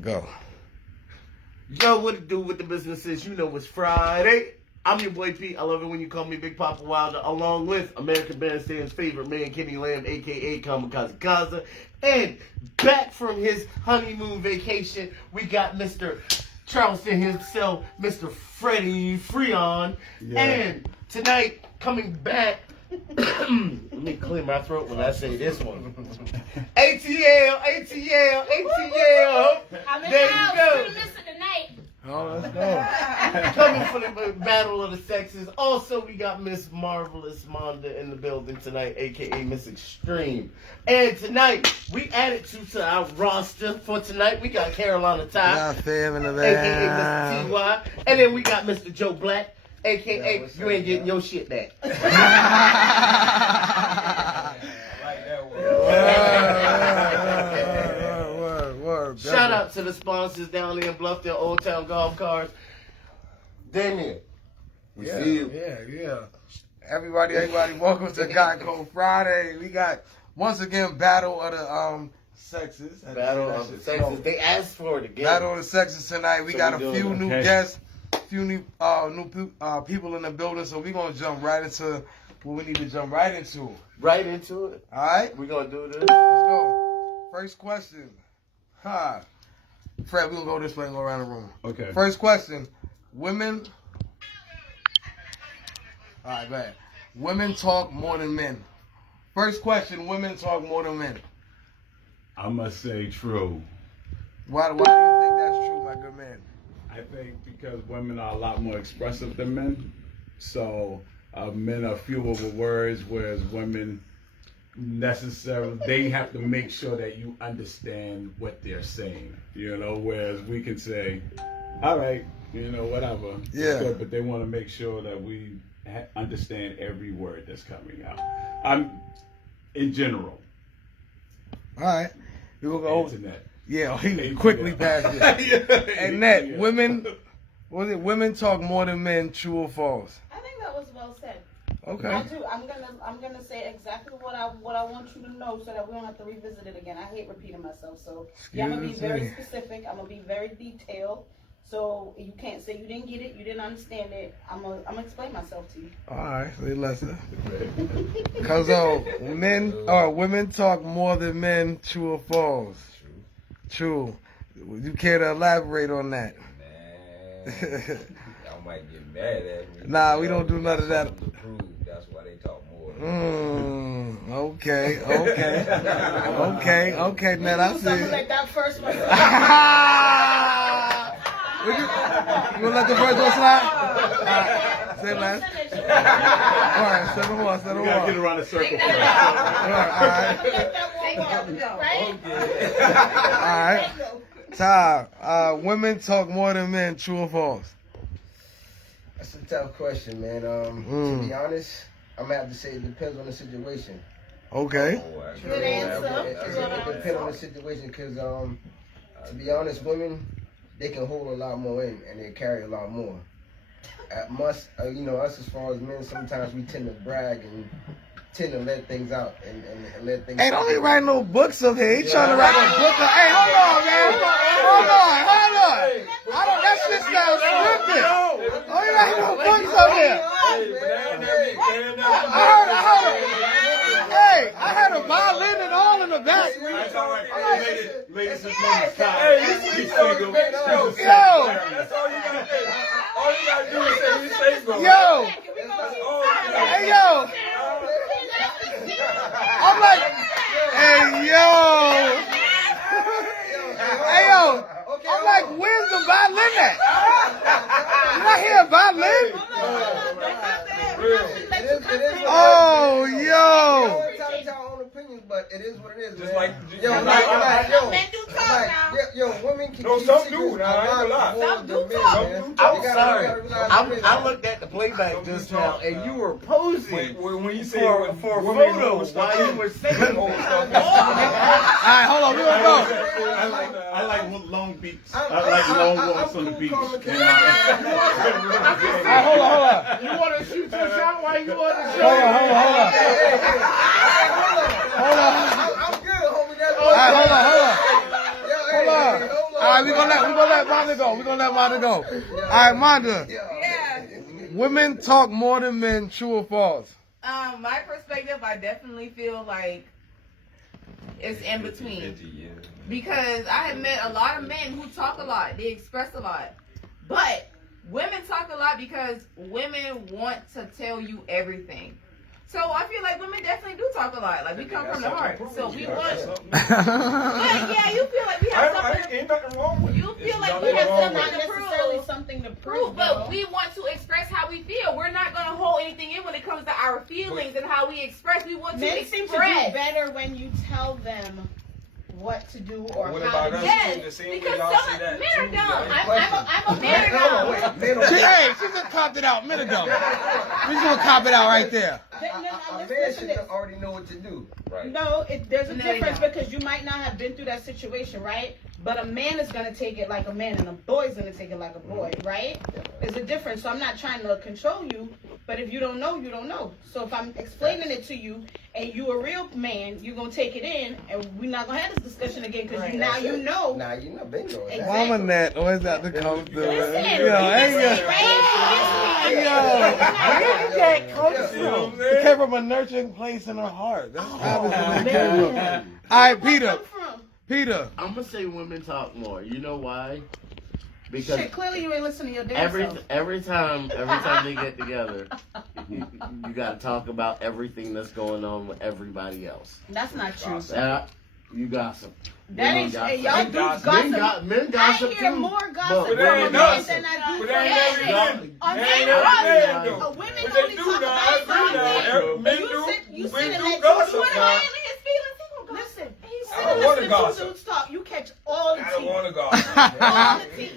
Go. Yo, what it do with the business is? You know it's Friday. I'm your boy Pete. I love it when you call me Big Papa Wilder, along with American Bandstand's favorite man, Kenny Lamb, a.k.a. Kamikaze Kaza. And back from his honeymoon vacation, we got Mr. Charleston himself, Mr. Freddie Freon. Yeah. And tonight, coming back, let me clear my throat when I say this one. ATL. I'm in There the house. you go. We're missing tonight. Oh, let's go. Coming for the battle of the sexes. Also, we got Miss Marvelous Monda in the building tonight, a.k.a. Miss Extreme. And tonight, we added to our roster for tonight. We got Carolina Ty, Got fam in the a.k.a. Mr. T.Y. And then we got Mr. Joe Black, a.k.a. You ain't getting your shit back. Shout out to the sponsors down there in Bluffdale, Old Town Golf Cars. Damien, we see you. Yeah. Everybody, welcome to God Code Friday. We got, once again, Battle of the Sexes. Battle of the Sexes. They asked for it again. Battle of the Sexes tonight. We So got we a few doing new guests, few new people in the building, so we're going to jump right into what we need to jump right into. Right into it. All right? We're going to do this. Let's go. First question. Fred, we're going to go this way and go around the room. Okay. First question. Women. All right, bad. Women talk more than men. First question. Women talk more than men. I must say true. Why do you think that's true, my good man? I think because women are a lot more expressive than men. So men are fewer with words, whereas women necessarily, they have to make sure that you understand what they're saying. You know, whereas we can say, all right, you know, whatever. Yeah. Good, but they want to make sure that we understand every word that's coming out. In general. All right. We will go. Internet. Yeah, he quickly passed it. And that, women talk more than men, true or false? I think that was well said. Okay. I do. I'm gonna say exactly what I want you to know so that we don't have to revisit it again. I hate repeating myself, so yeah, I'm gonna be very specific. I'm gonna be very detailed. So you can't say you didn't get it, you didn't understand it. I'm gonna explain myself to you. All right, say lesser. Cause women talk more than men, true or false? True. You care to elaborate on that? Man, y'all might get mad at me. Nah, we don't do none of that. To prove. That's why they talk more. Okay. Now I see. Something like that first one. You gonna let the first one slide? All right, say less. All right, set them on. We gotta get around the circle first. All right. Ty, women talk more than men, true or false? That's a tough question, man. To be honest, I'm gonna have to say it depends on the situation. Okay. Good answer. It depends on the situation, because to be honest, women, they can hold a lot more in and they carry a lot more. Us as far as men, sometimes we tend to brag and tend to let things out and let things. Hey, don't be writing no books up here. He trying to write a book. Hey, hold on, man. Hold on. That shit sounds scripted. Oh, you writing no books up here. I had a violin and all in the back. That's all right. Ladies and gentlemen, He's single. That's all you gotta say. All you gotta do is say he's single. Yo. Hey, yo. I'm like, hey, yo. I'm like, where's the violin at? Did I hear a violin? Oh, yo. But it is what it is, Just man. like Women can no, keep some secrets do. Now, I ain't gonna lie. Some do more than talk. men, man. I'm You gotta sorry. realize I looked at the playback just now, and you were posing When you say for women photos while you were singing. All right, hold on. We gonna go. I like long beats. I like long walks on the beach. All right, hold on. You want to shoot your shot while you on the show? Hold on. I'm good, homie. That's All right, hold on. Hold on. right, we gonna let Monda go. We gonna let Monda go. All right, Monda. Yeah. Women talk more than men. True or false? My perspective, I definitely feel like it's in between. Because I have met a lot of men who talk a lot. They express a lot. But women talk a lot because women want to tell you everything. So I feel like women definitely do talk a lot. Like we come from the heart. So we want. But yeah, you feel like we have something. Ain't nothing wrong with it. You feel like Nothing we have wrong Not something with to necessarily prove. something to prove, But though. we want to express how we feel. We're not going to hold anything in when it comes to our feelings and how we express. We want to Men seem to do express. better when you tell them what to do or What how about to us? do. Yes, The same way because y'all some say that, men are too. dumb. Yeah. I'm a man dumb. Hey, she just copped it out a minute ago. We just gonna cop it out right there. A man Listen to should this. already know what to do. Right. No, there's a No, they difference don't. because you might not have been through that situation, right? But a man is gonna take it like a man, and a boy's gonna take it like a boy, right? There's a difference. So I'm not trying to control you, but if you don't know, you don't know. So if I'm explaining it to you, and you a real man, you're gonna take it in, and we're not gonna have this discussion again because Right. now you know. Now you know, bingo. Exactly. Mama Nat always have to come through. Listen, Yo, hey, listen, yo. right? Where did that come You know what I'm from? saying? It came from a nurturing place in her heart. That's obviously where it came from. Man. All right, Where Peter. it come from? Peter. I'm gonna say women talk more. You know why? Because Shit, clearly you ain't listening to your damn every self. every time they get together, you gotta talk about everything that's going on with everybody else. That's not true. You gossip. That ain't Women y'all gossip. do gossip. Men I gossip hear too. more But gossip But from they a ain't man gossip. than I do But from they ain't women. never did. On They men ain't never gossip. did, though. Women But they only do talk now. about I agree now. something. Men You do. sit- you sit Men and do let gossip two now. Listen, he's I sitting don't and wanna listening gossip. to dudes talk. You catch all the I don't tea. want to go. All the tea.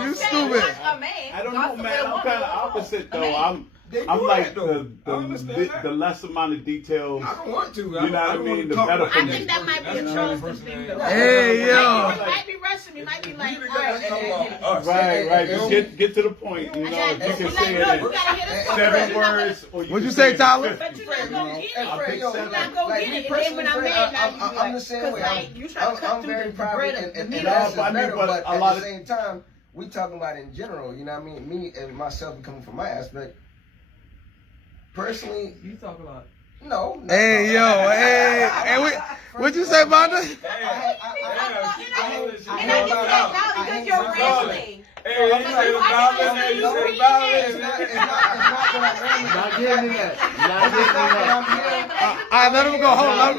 You stupid. A man. I don't know, gossip man. with a I'm woman kind of on the phone. opposite, A though. man. They I'm do like that, though. I understand that. the less amount of details. I don't want to. You know what I mean? The talk better about for I me. think that might be a That's trusting another thing, person though. Hey, yo. You might be rushing. You might be like, You all right, gotta come on us. Right. And- Just get to the point. You I know, got if you this. can You say like, no, it you in gotta hear this. 7 words, or you What'd you can say, it in Tyler? 50. But you're not gonna get it. I'll pick You're 7. not gonna Like get me it. And then when I'm personally, mad, now Fred, you be I'm like, the same because way. like you try to cut I'm through very the bread private of and the meat. that's I mean, better, but but a at lot the of- same time, we talking about in general, you know what I mean? Me and myself coming from my aspect, personally, You talk a lot. no. not Hey, yo. Hey. Hey, what'd you say, Monda? And I get that now because you're rambling. Hey, you said about it. Hey, you said about It's it. not that I'm Not getting in that. Not getting in that. All right, let him go. Hold on.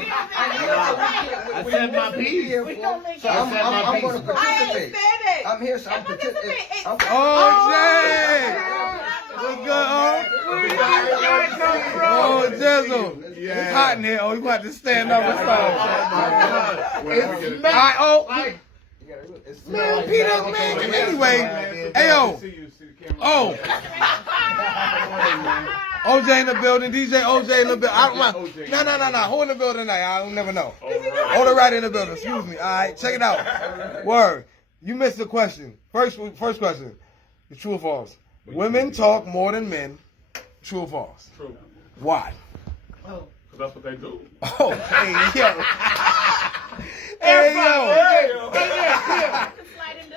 I said my piece. We don't make So it. I'm going to I participate. understand it. I'm here, so I'm participating. Oh, Jay. What's good, oh? Oh, Jizzle. It's hot in here. Oh, you got to stand up and stuff. All right, oh. Man, Peter, man. Anyway, hey, yo. Oh. OJ in the building. DJ OJ in the building. I don't mind. No. Who in the building tonight? I don't never know. Hold it right in the building. Excuse me. All right, check it out. Word. You missed the question. First question. It's true or false? Women talk more than men. True or false? True. Why? Because that's what they do. Oh, hey, yo. Hey, yo.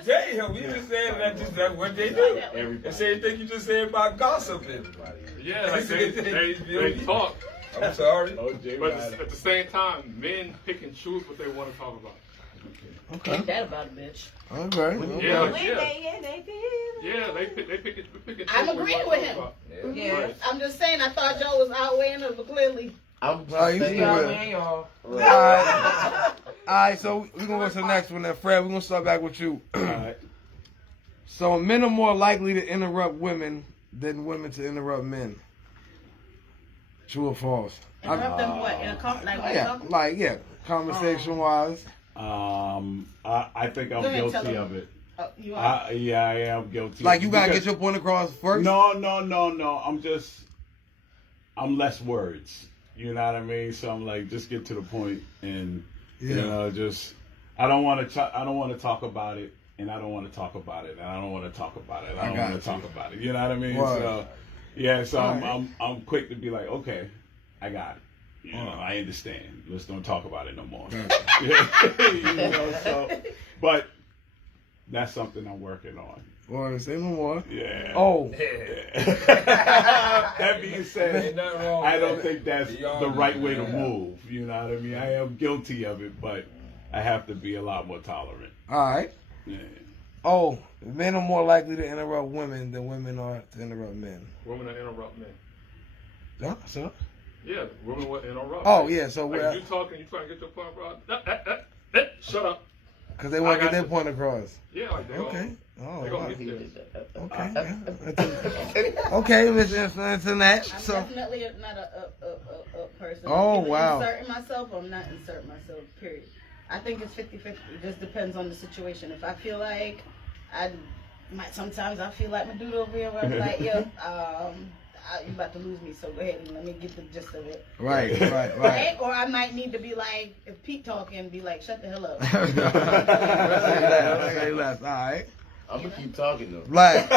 Jay, we just saying that's what they do. The same thing you just said about gossiping. Yeah, like they talk, I'm sorry. but at the same time, men pick and choose what they want to talk about. Okay. That about a bitch. Okay. Yeah, they pick and choose. I'm what they agreeing wanna with talk him. about. Yeah. I'm just saying, I thought y'all was outweighing us, but clearly. I'm Oh, you just stupid. saying. All right, so we're going to go to the next one then. Fred, we're going to start back with you. Alright. So men are more likely to interrupt women than women to interrupt men. True or false? Interrupt them what? In a Yeah, conversation-wise. I think I'm Go ahead, tell guilty them. of it. You are? Yeah, I am guilty. Like, you got to Because- get your point across first? No. I'm less words. You know what I mean? So I'm like, just get to the point, and you know, just I don't want to talk about it, and I don't want to talk about it, and I don't want to talk about it. I don't want to talk about it. You know what I mean? Right. So yeah, so Right. I'm quick to be like, okay, I got it. You know, I understand. Let's don't talk about it no more. Gotcha. Yeah. You know, so, but that's something I'm working on. Or say no more. Yeah. Oh, That being said, Ain't nothing wrong I with don't that. think that's Beyond the right way to yeah. move. You know what I mean? I am guilty of it, but I have to be a lot more tolerant. all right. Yeah. Oh, men are more likely to interrupt women than women are to interrupt men. Women that interrupt men. Yeah, so. Yeah, women will interrupt. Oh, yeah, so like we're. you talking, you trying to get your point, bro. Shut up. Because they want I to get got their you. point across. Yeah, like they Okay. Oh, They gonna right. get there. Okay. Yeah. Okay, Miss Internet. I'm So, definitely not a person. Oh, Either wow. Inserting myself or I'm not inserting myself, period. I think it's 50-50. It just depends on the situation. If I feel like sometimes I feel like my dude over here where I'm like, yo, you about to lose me, so go ahead and let me get the gist of it. right. Right? Or I might need to be like, if Pete talking, be like, shut the hell up. Say less. All right. I'm gonna keep talking though. Like,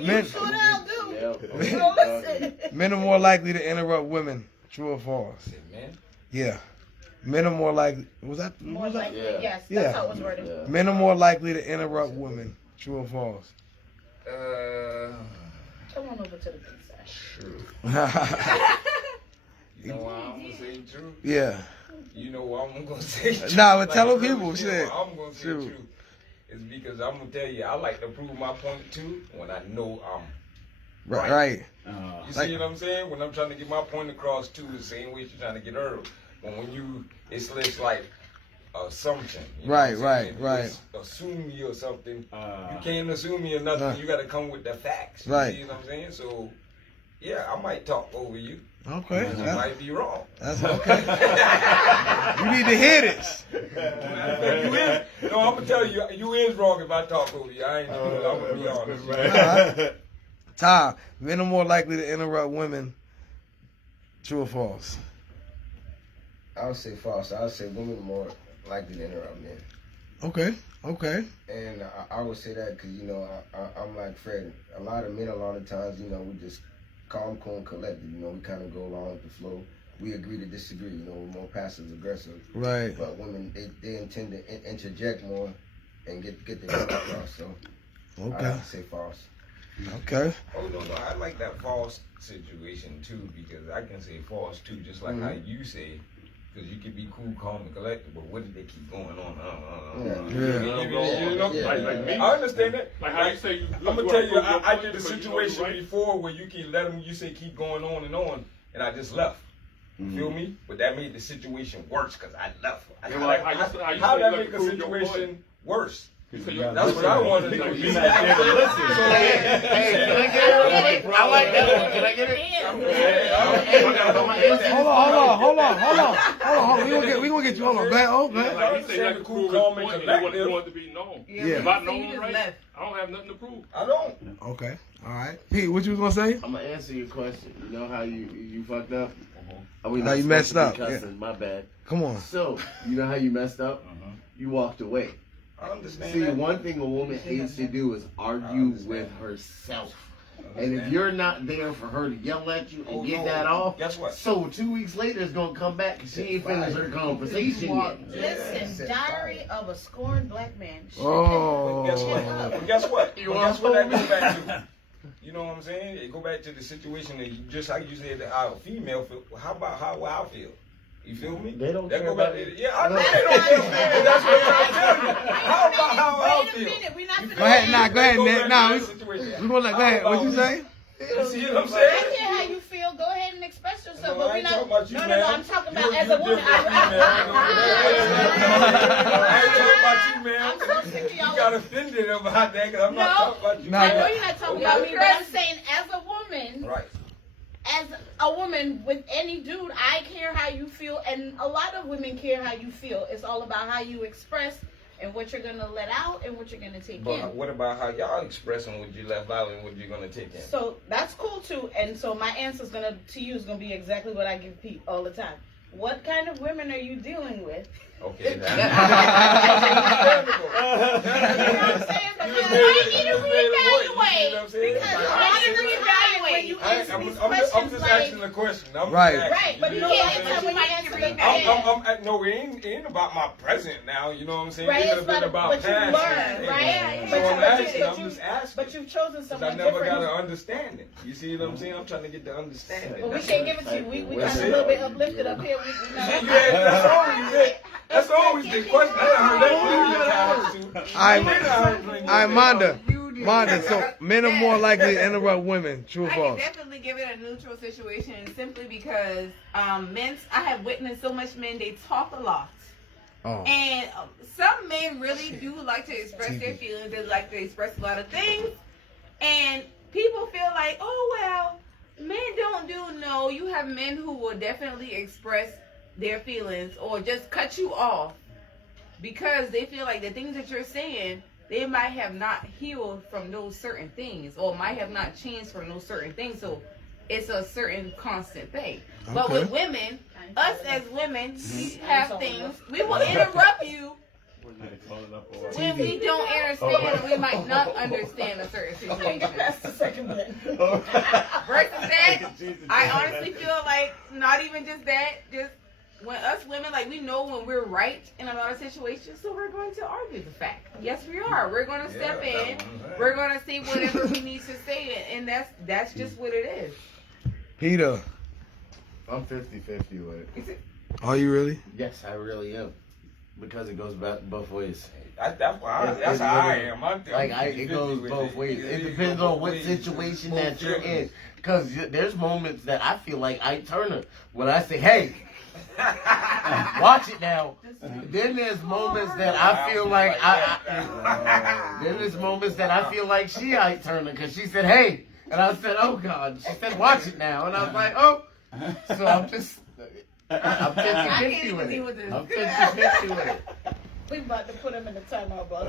You men, sure I'll do. Yeah. You know, listen. men are more likely to interrupt women. True or false? Man. Yeah. Men are more likely. Was that? More Was that? likely, Yeah. yes. Yeah. That's how it was worded. Yeah. Men are more likely to interrupt women. True or false? Come on over to the big side. True. yeah. You know why I'm gonna say true? You know why I'm gonna say true? Nah, but tell the real people, shit, shit. why I'm gonna say True. true. It's because I'm gonna tell you, I like to prove my point too when I know I'm. Right. You Like- see what I'm saying? When I'm trying to get my point across too, the same way you're trying to get hers. But when it's less like assumption. You know Right, what I'm saying? right. You just assume me or something. You Uh, can't assume me or nothing. You got to come with the facts. You Right. see what I'm saying? So, yeah, I might talk over you. Okay. You might be wrong. That's okay. You need to hear this. No, I'm gonna tell you, you is wrong if I talk over you. I ain't. I'm gonna be honest. Ty, men are more likely to interrupt women. True or false? I would say false. I would say women are more likely to interrupt men. Okay. And I would say that because, you know, I'm like Fred. A lot of men, a lot of times, you know, we just calm, cool, and collected. You know, we kind of go along with the flow. We agree to disagree. You know, we're more passive aggressive. Right. But women, they intend to interject more and get the point across. So I Okay. have to say false. Okay. Oh no, I like that false situation too because I can say false too, just like how you say. Because you can be cool, calm, and collected, but what did they keep going on? You know? Like me. I understand that. Like how you say you. I'm gonna tell you, I did a situation before where you can let them. You say keep going on, and I just left. You feel me? But that made the situation worse because I left. How that make a situation worse? That's what I want to know. You're not there to listen. Hey, can I get it real quick? I like that one. Can I get it? Hold on. We gonna get you. Hold on. Go ahead. Oh, go ahead. Like he said, like a cool, calm, and collected. You want to be known. Yeah. If I know You him just right, left. I don't have nothing to prove. I don't. Okay. All right. Pete, what you was gonna say? I'm gonna answer your question. You know how you fucked up? Are we How not you supposed messed to be up, yeah. cussing? My bad. Come on. So, you know how you messed up? You walked away. I understand See, that. one thing a woman hates to do is argue with herself. And if you're not there for her to yell at you and get that off, Guess what? so 2 weeks later it's gonna come back and she ain't finished her conversation yet. Listen, Diary of a Scorned Black Man. Oh. Guess what? But guess what? But guess what that goes back to? You know what I'm saying? It go back to the situation that you, just like you said that how a female feel. How about how I feel? You feel me? They don't that care go back about to, it. yeah, I know they don't care about it. That's what I'm telling you. How about how I Wait a feel? minute, we're not Go ahead. Nah. Go ahead, Go Nick. back Nah. to We that situation. gonna let. Go ahead. What you say? You see what I'm I saying? care how you feel. Go ahead and express yourself. No, but I we're ain't not. talking about you, No. man. I'm talking about You as a woman. different, man. I ain't talking about you, man. I'm so sick of You y'all. got offended about that because I'm not No. talking about you. Nah, I know you're not talking about me, but I'm saying as a woman, Right. as a woman with any dude, I care how you feel, and a lot of women care how you feel. It's all about how you express and what you're gonna let out and what you're gonna take in. But what about how y'all expressing what you left out and what you're gonna take in? So that's cool too. And so my answer to you is gonna be exactly what I give Pete all the time. What kind of women are you dealing with? Okay. You know what I'm saying? Because I need to reevaluate. Because I need to reevaluate when you answer me questions just like. asking a question. I'm Right. just asking. Right, but you Yeah, can't but tell you when you might answer read the that. No, it ain't about my present now. You know what I'm saying? Right, It could it's have been about about what you past. learned, right? Yeah, So I'm asking. I'm you- just asking. But you've chosen Because someone I never different. got an understanding. You see what I'm saying? I'm trying to get the understanding. But we can't give it to you. We That's kind of a it. little bit uplifted up here. We not. Yeah, that's always the question. I done heard that plenty of times too. I'm, I done heard plenty of I'm times. Manda. So men are more likely to interrupt women. True or I can false? definitely give it a neutral situation simply because I have witnessed so much men, they talk a lot. Oh. And some men really do like to express their feelings. They like to express a lot of things. And people feel like, oh, well, men don't do. No, you have men who will definitely express their feelings or just cut you off because they feel like the things that you're saying, they might have not healed from those certain things or might have not changed from those certain things. So it's a certain constant thing. But Okay. with women, us as women, we have things. We will interrupt you when we don't understand or we might not understand a certain situation. That's the second bit. Versus that, I honestly feel like not even just that, just when us women, like we know when we're right in a lot of situations, so we're going to argue the fact. Yes, we are. We're going to step in. We're going to say whatever we need to say, and that's just what it is. Peter, I'm 50-50 with it. are you really? Yes, I really am. Because it goes back both ways. That's how I am. It goes both ways. It depends on what situation that you're in. Because there's moments that I feel like Ike Turner when I say, "Hey, watch it now." Then there's moments that I feel like then there's moments that I feel like she Ike Turner because she said, "Hey," and I said, "Oh God," she said, "Watch it now," and I was like, "Oh," so I'm 50-50 with it. I'm 50-50 with it. We about to put him in the timeout, bro.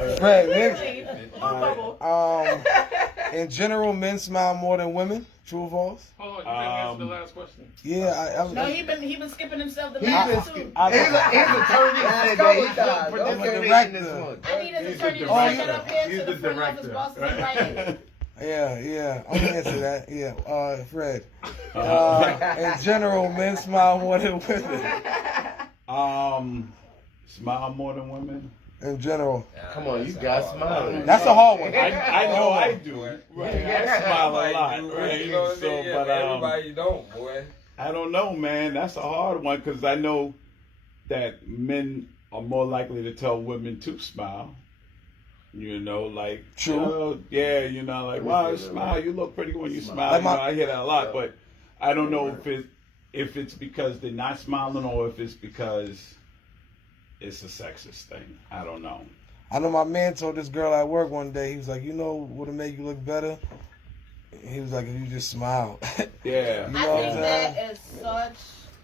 In general, men smile more than women. True or false? Hold on, you didn't answer the last question. Yeah, No, he been skipping himself the His last two. attorney said that he couldn't participate in this one. I need his attorney to Oh, set that up here he's so the the front office director, bosses right? can write it. Yeah, I'm gonna answer that. Yeah, Fred. In general, men smile more than women. Smile more than women. In general, Come on, you got smiling. that's a hard one. I know I do. Right. I smile a Everybody lot, do, right? you know what I'm So, saying? Yeah, but but everybody don't, boy. I don't know, man. That's a hard one because I know that men are more likely to tell women to smile. You know, like, True. Like, wow, smile. You look pretty when you smile. Like I hear that a lot, but I don't know if it's because they're not smiling or if it's because it's a sexist thing. I don't know. I know my man told this girl at work one day, he was like, you know what'll make you look better? He was like, if you just smile. Yeah. You know I what think I'm that saying? is such.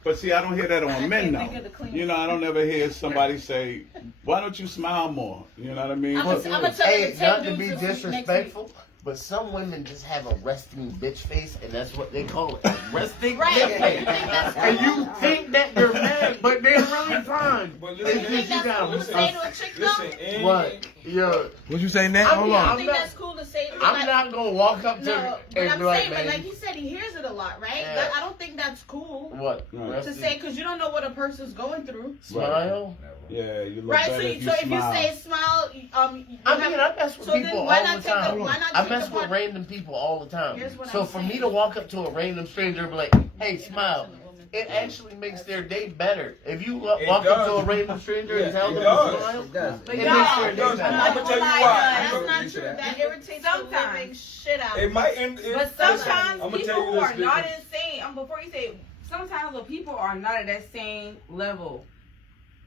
But see, I don't hear that I on men, can't think of the though. cleanest You know, I don't ever hear somebody say, why don't you smile more? You know what I mean? I'm gonna tell you Hey, the not 10 to be dudes this week, next disrespectful, but some women just have a resting bitch face, and that's what they call it. A resting Right. bitch face. You think that's And cool? you think that they're mad, but they're really fine. But You listen, think that's got cool to say to a chick though? listen, What? Yeah. What you say, Nat? I Hold mean, You on. think that's cool to say? I'm like, not gonna walk up to No, her but and I'm be like, saying, but man, like he said, he hears it a lot, right? Yeah. That, I don't think that's cool what? Right. to say because you don't know what a person's going through. Smile? Yeah, you look Right, better so, if so you if you smile. say smile, you I mean, I mess with so then people why all not the take time. the- why not I take mess the with part- random people all the time. Here's what So I'm for me saying. to walk up to a random stranger and be like, hey, smile, it actually makes their day better. If you walk up does. to a random stranger and tell it them does. to smile, It does. But It y'all, makes their I'm day not better. I'ma gonna tell you lie, why. that's I'm not gonna true. say That irritates the Sometimes. living shit out It of me. might end. But sometimes I'ma people tell you who this, are not because- insane, before you say, sometimes when people are not at that same level,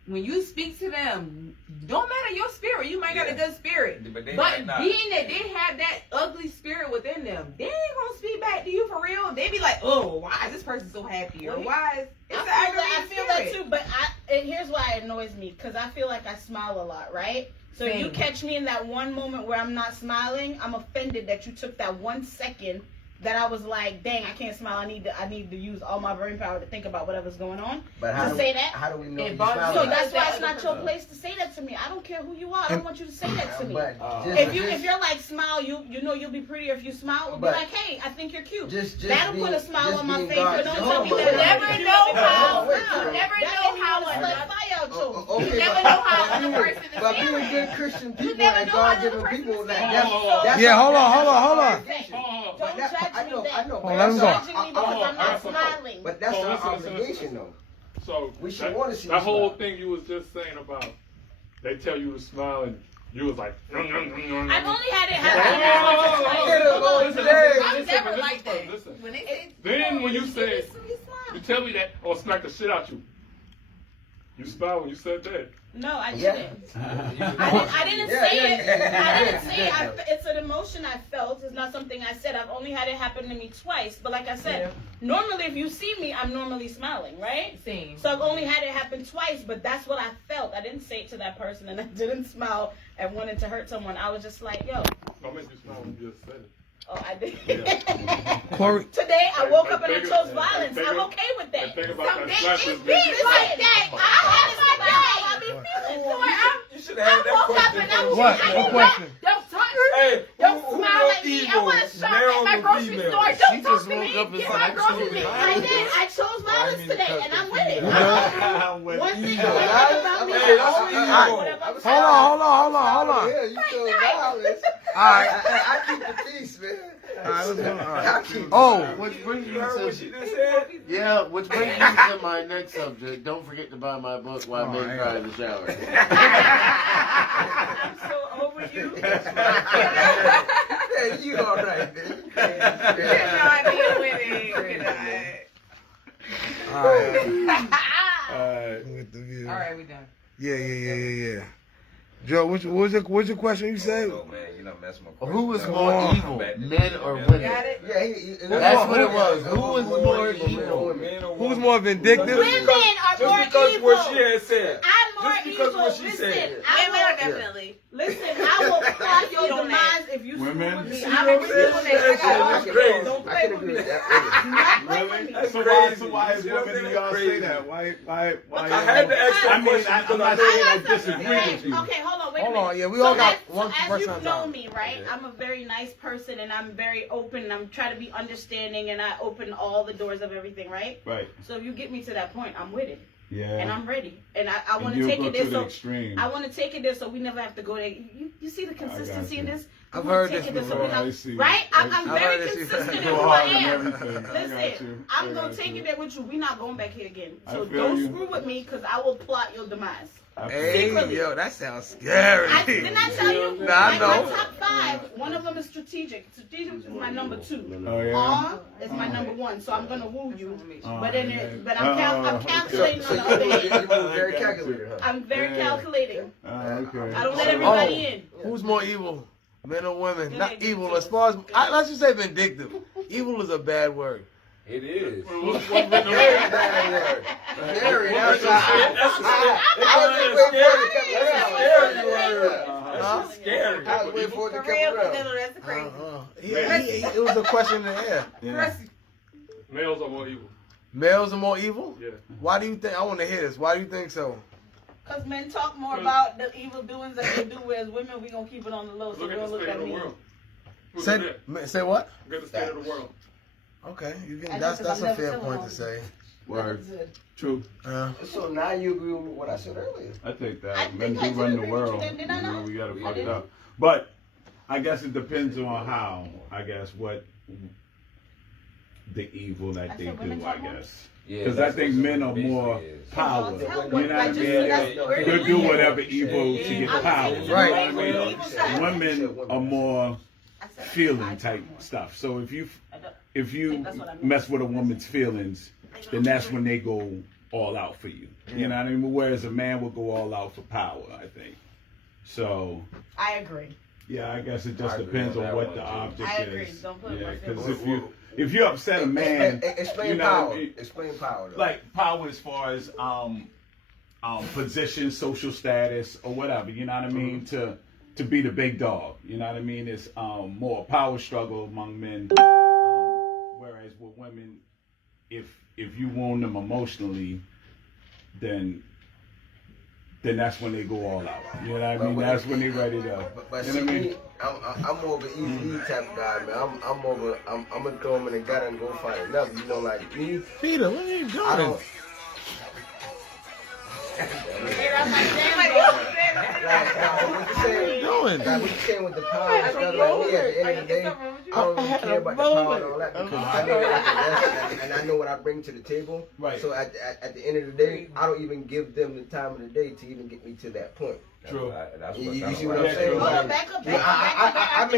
when you speak to them, don't matter your spirit. You might got a good spirit. But they But might not. being that they have that ugly spirit within them, they ain't gonna speak back to you for real. They be like, oh, why is this person so happy? Or why is it's I feel that spirit. too, but and here's why it annoys me because I feel like I smile a lot, right? So if you Same. catch me in that one moment where I'm not smiling, I'm offended that you took that 1 second that I was like, dang, I can't smile. I need to use all my brain power to think about whatever's going on. But to say that. How do we know It you bothers smiling? So you. that's why it's not your place to say that to me. I don't care who you are. I don't want you to say that to me. But If you're like smile, you know you'll be prettier if you smile. We'll be But- like, hey, I think you're cute. just That'll being- put a smile just on my being face. God- But don't Hold tell on, me but- that. You never know how. Wait, You never That know made me how. wanna slap fire out you. Okay, You never but- know how but the being- person is But being feeling. good Christian people never and know how the God-given person people, is like feeling. that's Yeah, hold on. Don't But judge that, I me know, then. I know. Oh, but let him that's go. Judging me because I'm not Oh, smiling. But that's Oh, our listen, obligation, though. So We should wanna see that you whole smile. thing you was just saying about they tell you to smile and you was like, I've only had it Oh, happen. listen, I'm listen, never listen, like that. listen. When they say, Then when you say, you smile. you tell me that, or smack the shit out you. You smile when you said that. No, I Yeah. didn't. I didn't Yeah, say yeah, it. yeah. I didn't say it. It's an emotion I felt. It's not something I said. I've only had it happen to me twice. But like I said, normally if you see me, I'm normally smiling, right? Same. So I've only had it happen twice, but that's what I felt. I didn't say it to that person, and I didn't smile and wanted to hurt someone. I was just like, yo, Don't make you smile when you just said it. oh, I did. Corey, Today I woke up and I Think chose of- violence. think I'm of- okay with that. And think about Some that days slap it's this big bitch. like that. I be feeling. You should have had that woke up question. and I was what? like, What question? Don't touch me. Hey, Don't who smile more at me. I evil, want to shop male at my or grocery female? store. She Don't talk just to woke me. up and Get said, my "I groceries. chose I did. I chose violence today, and I'm with it. One thing about me, Hey, that's I evil. always whatever I'm hold on. Yeah, you feel violence. All right. I keep the peace, man. All right, let's go. All right. I keep Oh, Which brings You me heard what to she just said? yeah, which brings me to my next subject. Don't forget to buy my book, Why Men yeah. Cry in the Shower. I'm so over you. Hey, you all right, man. Cannot deal with it. Cannot. all right. All right, we done. Yeah. Joe, what's your question? You said Oh, man, you know, mess my Who is question more up. evil, men or women? Got it? Yeah, That's what it was. Who was more evil? Man or who's woman? more vindictive? Women are Just more because evil. what she had said. I'm more Just because evil. what she Listen, said. Women are definitely. listen, I will plot your You don't demise if you screw Women? with me. See I'm what with I'm you saying? on that. I got That's all crazy. the Don't I play can with agree me. with that. Not play with me. That's So crazy. why as You know women what do I'm y'all saying? say that? Why? I had to ask that I mean, question I'm because not I know saying I got something disagree to with say. you. Okay, hold on, wait Hold a minute. on, yeah, we all got as, one so person as at a you know time. me, right? I'm a very nice person, and I'm very open, and I'm trying to be understanding, and I open all the doors of everything, right? Right. So if you get me to that point, I'm with it, Yeah. and I'm ready, and I want And to you'll take go it there. to the So extreme. I want to take it there, so we never have to go there. You see the consistency in you. this? I've I wanna heard take this it there so before. we don't- I see. Right? I'm I've very heard this consistent in before. who Go I hard and am. everything. I got Listen, you. I'm I gonna got take you. it there with you. We're not going back here again. I So feel don't you. screw with me, because I will plot your demise. Hey, Secretly. yo, that sounds scary. Didn't I tell you? Nah, I my know. top 5, one of them is strategic. Strategic is my number 2. Oh, yeah? R is my number 1, so I'm gonna woo you. Oh, But then, yeah. but I'm calculating So on the other you end. move very calculated, huh? I'm very Yeah. calculating. Okay. I don't let everybody in. Who's more evil, men or women? Yeah, Not they evil do. as far as let's just say vindictive. Evil is a bad word. It is. Very bad word. Very. That's That's scary. I was waiting for it to For come real, around. Canelo, that's crazy. It was a question in the air. Yeah. Males are more evil. Males are more evil? Yeah. Why do you think? I want to hear this. Why do you think so? Because men talk more about the evil doings that they do, whereas women, we gonna keep it on the low, so Look we at don't the look state at of the me. world. Look at that. Say what? Look at the state of the world. Okay, you I can, know, that's 'cause I'm a never fair telling point on to say. Word. That's it. True. So now you agree with what I said earlier. I think I that men think I do did run the agree with you world. then, did I not? We gotta I fuck it did. up. But I guess it depends on how. I guess what the evil that I they said women do. I talk more? guess. Yeah, Because I that's think what men are basically more is. power. Tell You what, know what I like, just- mean? that's where They'll you do lean. whatever evil to get I'm power. taking You know Right. what I away from the mean? evil side. Women are more I said, feeling I type talk more. stuff. So if you I don't- if you That's what I meant. mess with a woman's feelings, then that's when they go all out for you. You know what I mean? Whereas a man will go all out for power, I think. So I agree. yeah, I guess it just I agree depends on on that what one, the too. object I agree. is. Don't put Yeah, my because feelings. if you upset a man, Explain you know what I power. mean? Explain power. Though. Like power as far as position, social status, or whatever. You know what I mean? To be the big dog. You know what I mean? It's more power struggle among men women, if you wound them emotionally, then that's when they go all out. You know what I mean? That's when they ready to. But you see, know what I mean? me, I'm more of an easy type of guy, man. I'm gonna throw him in the gutter and go find another. You know, like me. Peter, what are you doing? I don't. What you saying? Doing? Like what you saying with the power and stuff, like me, at the end of the day, I don't really care about the power and all that because I know what I possess and I know what I bring to the table. Right. So at the end of the day, I don't even give them the time of the day to even get me to that point. True. You see what I'm saying? Hold on, Like, back up. I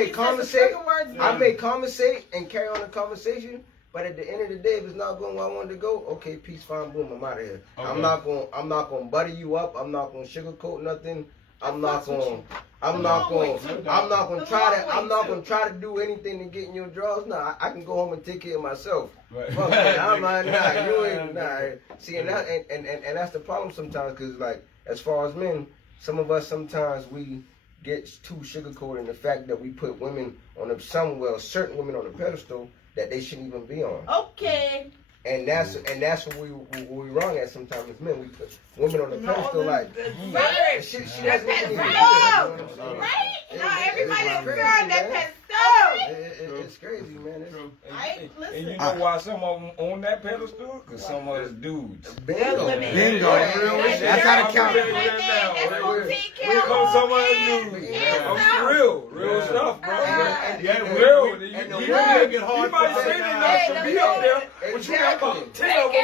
may conversate and carry on the conversation, but at the end of the day, if it's not going where I wanted to go, okay, peace, fine, boom, I'm out of here. Okay. I'm not gonna butter you up. I'm not gonna sugarcoat nothing. I'm not gonna try to do anything to get in your drawers. Nah, I can go home and take care of myself. Right. Fuck that. I'm like, nah, you ain't, nah. See, and that's the problem sometimes, cause like as far as men, some of us sometimes we get too sugarcoated in the fact that we put women on certain women on a pedestal that they shouldn't even be on. Okay. And that's what we wrong at sometimes as men. We put women on the pedestal like Right. she doesn't even Right. No, everybody is girl that pedestal. It's crazy, man. And you know why some of them on that pedestal? Because some of us dudes. Bingo. Bingo. That's how to count. Here comes some of us dudes. I'm real stuff, bro. Yeah, Real. and the You women make it hard might for say us they now. not to be up there, but you got about 10 of them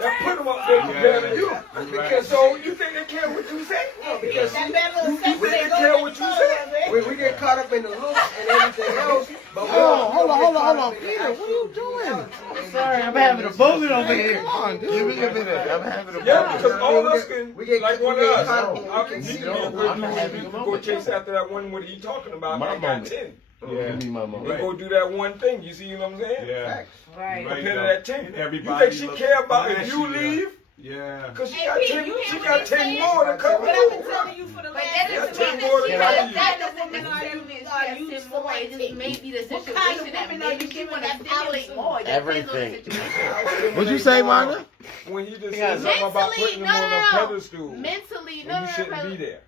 that put them up there compared to you. Because so you think they care what you say? No, because That bad little You sex think they ain't care gonna what get you close, say? man. we get caught up in the looks and everything else, but we Hold don't on, get caught Peter, up in the what are you actual doing? reality. Sorry, I'm having a moment over here. Come on, dude. Give me a minute. I'm having a Yeah, moment. because all of us can, we get like one we of get us, caught up. I We can can see see you it. I'm having a go moment. chase after that one what he talking about, My but I got moment. 10. Yeah. Give me my They moment. go do that one thing, you see what I'm saying? Yeah. Right. Right. Compared to that 10. Everybody You think she looks care about if you flashy, leave? Yeah. Because she Hey, got Pete, 10, you hear she what got he's 10 saying? more to cover. But I've been telling you for the But last that Yeah, doesn't mean ten more than that I that use. doesn't necessarily mean she has 10 more. It just may be the What kind of situation that women are maybe you she giving want to that stimulate power to? more. It depends on the Everything. situation. What'd you say, Wanda? When he just Yeah, said something about Mentally, putting them on a no. pedestal. Mentally, When you shouldn't be there.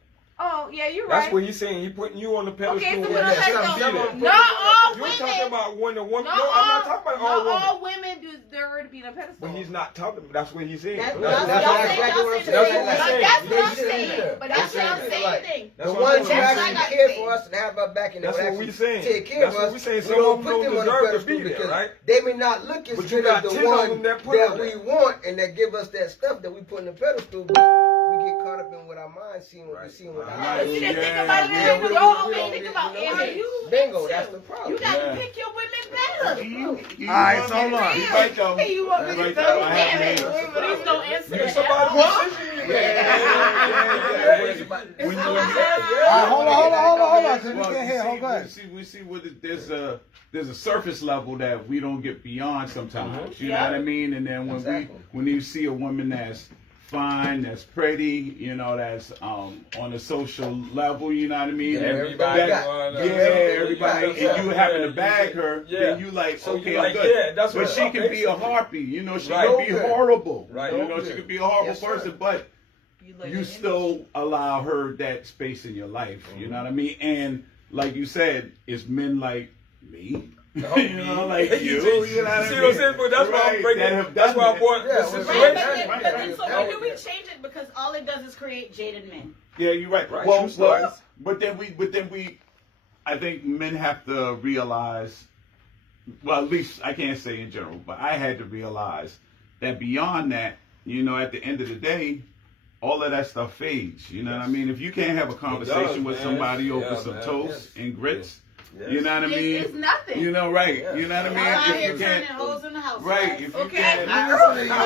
Oh, yeah, you're That's right. what he's saying. He putting you on the pedestal. Okay, so when what you I'm shouldn't saying, be there. not all You're talking women. about when the woman. Not No, I'm not all, talking about not all women. all women deserve to be in a pedestal. But he's not talking. That's what he's saying. That's That's y'all exactly say- what I'm y'all say saying. the That's what same we're thing. saying. That's what I'm They saying. shouldn't. But that's what I'm Like, saying. The That's what ones I'm who saying. actually That's care what for us and have our back and That's will what actually we saying. take care That's of what us, we saying. we Some don't of them put them don't on the deserve to pedestal be there, because right? they may not look as But you good got as 10 the of one them that put that on we there. want and that give us that stuff that we put in the pedestal, but we get caught up in what our mind seeing, what we seeing with our But you didn't think Yeah, about it. yeah, You we go don't- home we and don't think get- about you know, are you bingo, into? that's the problem. You got Yeah. to pick your women better. You All right, so hold on. You right though. Hey, you want me to Right tell though. you? I have Damn it. to- Please don't answer You that. somebody decision you made. When you All right, hold on. Cause we Well, can't hear. Hold on. we see what there's a surface level that we don't get beyond sometimes. You know what I mean? And then when you see a woman that's fine, that's pretty, you know, that's on a social level, you know what I mean? Yeah, And everybody that- wanna- everybody, Yeah. and you happen to bag her, Yeah. then you like, So you okay, like, I'm good. yeah, that's but what- she okay, can be a so- harpy, you know, she Right. can be horrible. Right. You know, she could be a horrible Yes, sir. person, but you still allow her that space in your life. You know what I mean? And like you said, it's men like me. You know, like you. You know what I See mean? what I'm saying? But that's why I'm Right, breaking. that have That's done why I that. brought Yeah, this well, situation. So Right. when do we change it? Because all it does is create jaded men. Yeah, you're right. Right. Well, True well, stories. but then we, I think men have to realize. Well, at least I can't say in general, but I had to realize that beyond that, you know, at the end of the day, all of that stuff fades. You know what I mean? If you can't have a conversation with man. somebody over Yeah, some man. toast and grits, Yes. you know what I mean? It's nothing. You know, right? Yeah. You know what I mean? Y'all out If here you turning can't, hoes in the house. right? guys. If you Okay. can't, I Listen to heard you, that.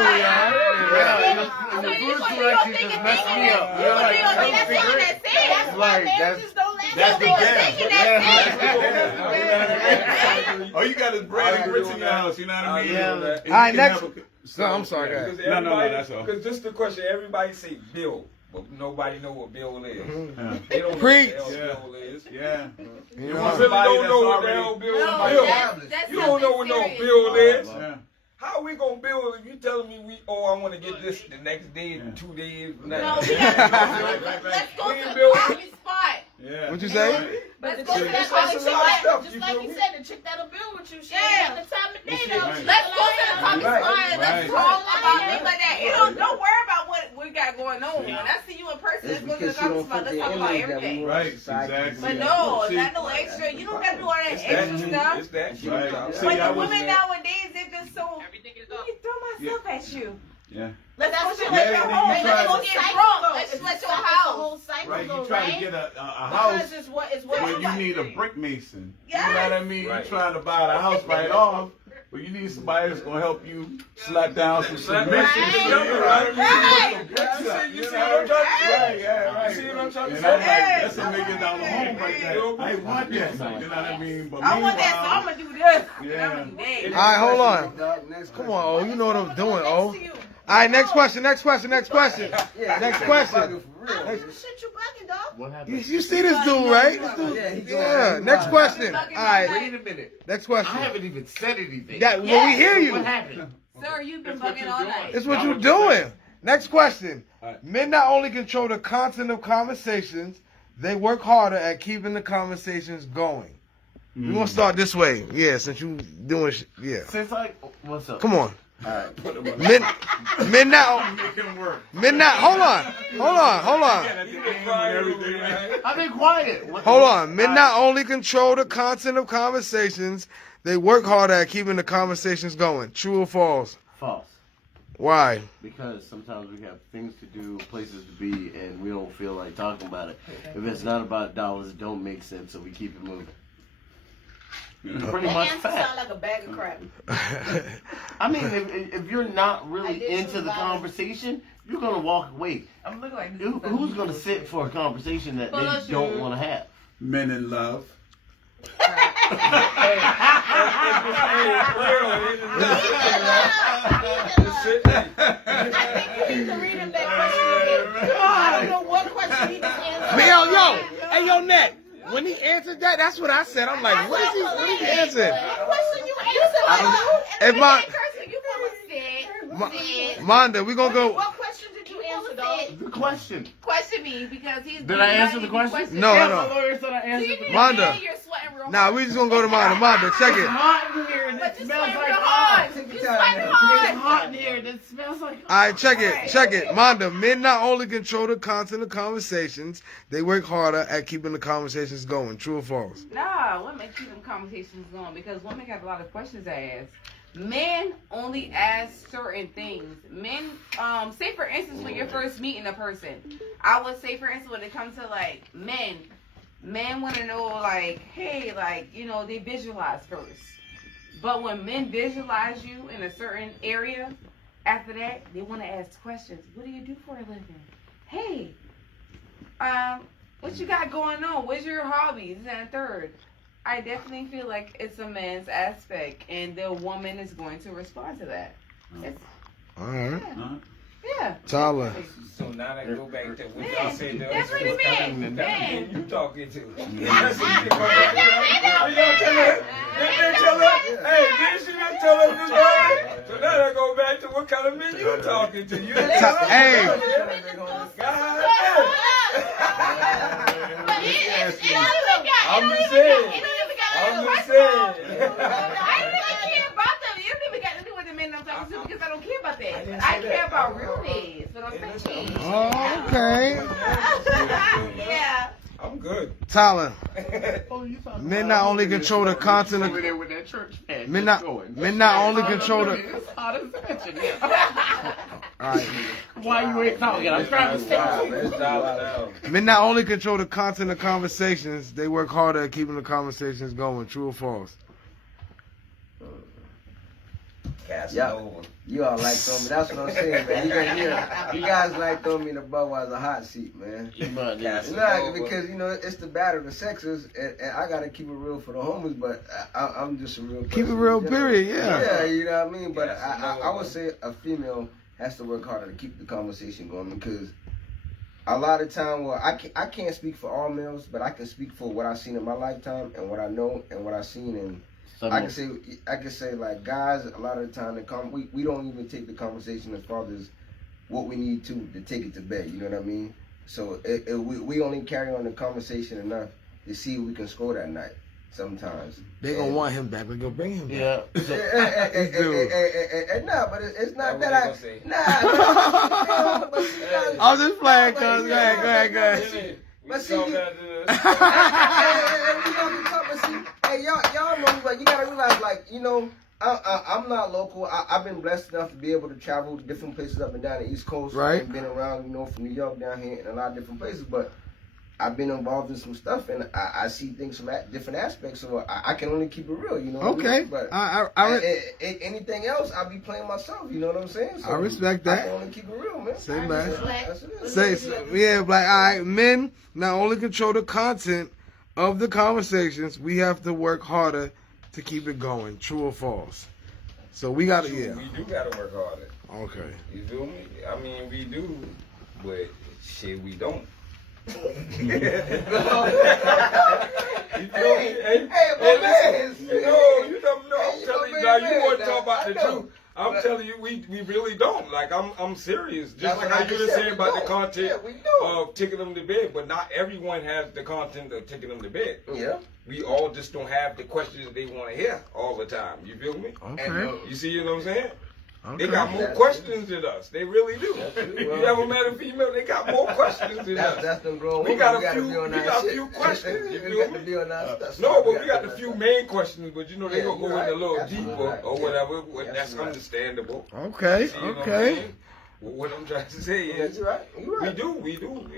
y'all. So the you food gonna selection think just it's messed thinking me that- up. you Yeah, gonna think like, that's that's thinking the that same. That's why Right, marriages don't last. that's the You gas. thinking that same. All you got is bread and grits in your house. You know what I mean? Yeah. And you All right, can next- have a- No, I'm sorry, go ahead. Because No, everybody, that's all. Because just the question, everybody say bill, but nobody know what bill is. Yeah. They don't know Preach. what the Yeah. hell bill is. Yeah. You You know, really somebody don't know that's what the already- hell bill No, is. that's You don't know what no something bill serious. is. Yeah. we gonna build if you telling me I want to get this the next day, 2 days? No, let's go to the coffee spot. Yeah. What you say? Let's go to that Just coffee spot. like you said, the chick that'll build with you, she Yeah. ain't got the time of day though. Right. Let's go to the coffee Right. spot and let's Right. talk about things like that. You don't worry about what we got going on. When I see you in person, It's let's go to the because she coffee don't spot. fit Let's the talk about image that we everything. want Right, society to exactly. But see. no, See- not no extra. You don't gotta do all that It's extra that. stuff. It's that. Right. See, But I the was women there. nowadays, they're just so. Let me throw myself at you. Yeah. Let's go That's to what your Yeah, home. then you try Let's go to- get drunk. Let's let your The house. whole cycle Right, though, you try right? to get a Because house it's what where you need a brick mason. You know Yes. what I mean? Right. You trying to buy the house right off, but you need somebody that's gonna help you slap down some cement. Right. You Right. know what I mean? Right. Put some bricks up, You you see know? what I'm trying to say? Right, yeah, right. You see what I'm trying to And say? I'm like, that's a million dollar home right there. I want that. You know what I mean? But I want that, so I'm meanwhile, gonna do this. Yeah. I'm gonna do that. All right, hold on. Dog, next Come question. on, oh, you know what I'm doing, Next oh. to you. All right, next question. Yeah, Next question. yeah, Next yeah, question. bugging for real. Oh, shit, you bugging, dog. what You, happened? you see this dude, right? This dude. Yeah, he doing Yeah. it. Next He question. All bugging right. my Wait a minute. Next I question. haven't even said anything. Yeah, well, we hear you. What happened? Sir, you've been That's what bugging you're all doing. night. It's what you're doing. Next question. All right. Men not only control the content of conversations, they work harder at keeping the conversations going. We're going to start this way. Yeah, since you doing yeah. Since what's up? Come on. All right, put him on. Men not, Make him work. hold on. I've been quiet. Hold on. Men not only control the content of conversations, they work harder at keeping the conversations going. True or false? False. Why? Because sometimes we have things to do, places to be, and we don't feel like talking about it. If it's not about dollars, it don't make sense, so we keep it moving. Pretty That much answer fact. sound like a bag of crap. I mean, if you're not I really did into some the violence. conversation, you're gonna walk away. I'm looking like Who's gonna sit for a conversation that they don't want to have? Men in love. I think you need to read him that question again. I don't know what question he just answered. Hey, yo, Ned. When he answered that, that's what I said. I'm like, what is he answering? What question you answered? If my, You full of shit. Monda, we gonna go. What question did you answer, dog? The question. Question me because he's. Did I answer the question? No, Yeah, no. my lawyer said I answered the question. Monda. You're sweating real Nah, we just gonna go to Monda. Monda, check it. Hot in here and But it you smells sweating like real hot. hard. You Take sweating your time, man. It's hard. hot in here and it smells like hot. All right, check it. Monda, men not only control the content of conversations, they work harder at keeping the conversations going. True or false? Nah, women keep them conversations going because women got a lot of questions to ask. Men only ask certain things. Men, say for instance, when you're first meeting a person, I would say for instance when it comes to like men want to know like, hey, like, you know, they visualize first. But when men visualize you in a certain area, after that, they want to ask questions. What do you do for a living? Hey, what you got going on? What's your hobbies? And third, I definitely feel like it's a man's aspect, and the woman is going to respond to that. It's, All right. yeah. Tyler. So now I go back to what y'all said. That's what it means. Man. You talking to? Hey, didn't she just tell us this morning? So now I go back to what kind of men you talking to? You Hey. I'm just saying. I'm just saying. I don't really care about them. You don't even got to do with the men I'm talking to because I don't care about that. I care about realness. What I'm saying. Oh, okay. Yeah. I'm good. Tyler. Oh, you talking Men about- not only control the content over of there with that church fan. men just not going. men not only control the. It's hot as bitch in here. All right. Why you ain't talking? I'm trying to say. Let's dial it down. Men not only control the content of conversations, they work harder at keeping the conversations going. True or false? Yeah. You all like throwing me. That's what I'm saying, man. You guys like throwing me in the Budweiser hot seat, man. You might need It's not because you know it's the battle of the sexes, and I gotta keep it real for the homies. But I'm just a real. Keep it person, real, you know? period. Yeah. Yeah, you know what I mean. But Yes, I would say a female has to work harder to keep the conversation going because a lot of time, well, I can't speak for all males, but I can speak for what I've seen in my lifetime and what I know and what I've seen. And I can say like guys, a lot of the time we don't even take the conversation as far as what we need to take it to bed. You know what I mean? So we only carry on the conversation enough to see if we can score that night. Sometimes they gonna want him back. We gonna bring him back. Yeah. Nah, but it's not that I'm just playing, cuz. Go ahead. But see, hey, y'all know, like, you gotta realize, like, you know, I'm not local. I've been blessed enough to be able to travel to different places up and down the East Coast. Right. I've been around, you know, from New York down here and a lot of different places, but I've been involved in some stuff, and I see things from different aspects, so I can only keep it real, you know. Okay. But anything else, I'll be playing myself, you know what I'm saying? So I respect that. I can only keep it real, man. Say, man. That's it. Say, yeah, like, all right, men not only control the content of the conversations, we have to work harder to keep it going. True or false? So we gotta, yeah. We do gotta work harder. Okay. You feel me? I mean, we do, but shit, we don't. You feel me? Hey, No, you don't know. I'm telling you, now you want to talk about the truth. I'm telling you, we really don't. Like, I'm serious. Just like how you just said about the content of taking them to bed, but not everyone has the content of taking them to bed. Yeah. We all just don't have the questions they want to hear all the time. You feel me? Okay. You see what I'm saying? Okay. They got more questions than us. They really do. You ever met a female? They got more questions than us. That's them grown We got women. a few questions. You We feel got me? to be on our stuff. No, but we got the few main questions, but you know they Yeah, gonna go you're in a little right. deeper Absolutely right. or whatever. That's Absolutely right. understandable. Okay. See what I'm Okay. saying? What I'm trying to say is, You're right. You're right. we do.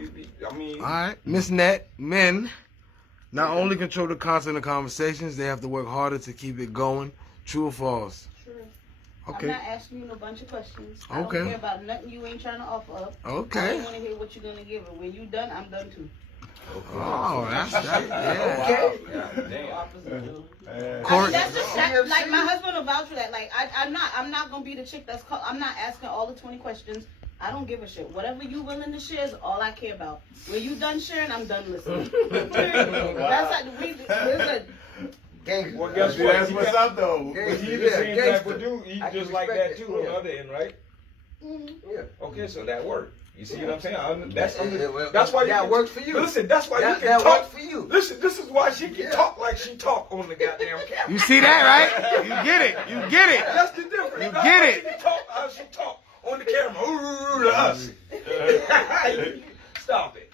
I mean, All right. Miss Net, men not only control the content of conversations, they have to work harder to keep it going. True or false? True. Okay. I'm not asking you no bunch of questions. I Okay. don't care about nothing you ain't trying to offer up. I Okay. don't want to hear what you're gonna give. And when you done, I'm done too. Oh, that's that. Yeah. Okay. Corey- That's just that, like my husband will vouch for that. Like I'm not gonna be the chick that's I'm not asking all the 20 questions. I don't give a shit. Whatever you willing to share is all I care about. When you done sharing, I'm done listening. That's like listen. Gangster. well, guess what? That's what's up, though. He the same type of dude. He I can just like respect that it. too on the other end, right? Yeah. Okay, so that worked. You see what I'm saying? That's why that you works for you. Listen, that's why you That can works talk for you. Listen, this is why she can talk like she talk on the goddamn camera. You see that, right? You get it. You get it. That's the difference. You That's get why it. She can talk how she talk on the camera. Ooh, to us. Stop it.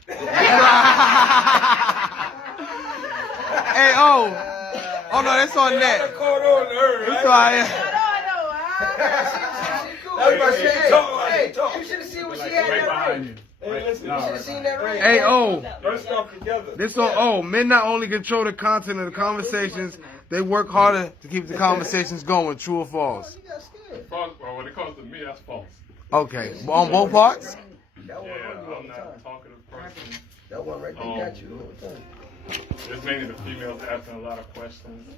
Hey, oh no, that's on I net. caught on to her, It's right? all right. That's why she Hey, talk like hey, she talk. you should have seen what she Like, had right that behind ring. you. Hey, listen, You should have seen that ring. Hey, oh, let's stop together. this on oh, men not only control the content of the conversations, they work harder to keep the conversations going. True or false? You got scared. False, well, when it comes to me, that's false. Okay, on both parts. That one Yeah, run you all I'm the not time. a talkative person. That one right there got you all the time. It's mainly the females asking a lot of questions.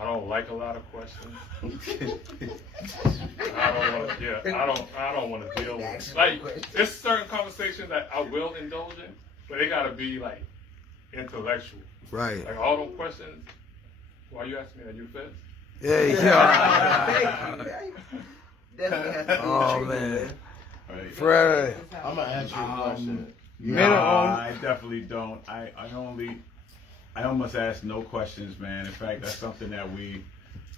I don't like a lot of questions. I don't want to deal with it. Like, there's certain conversations that I will indulge in, but they gotta be like intellectual. Right. Like all those questions. Why you asking me? Are you fit? Yeah. Thank you. Definitely has to be Oh treated, man, Right. Fred. I'm gonna ask you a question. Men No, are I definitely don't. I almost ask no questions, man. In fact, that's something that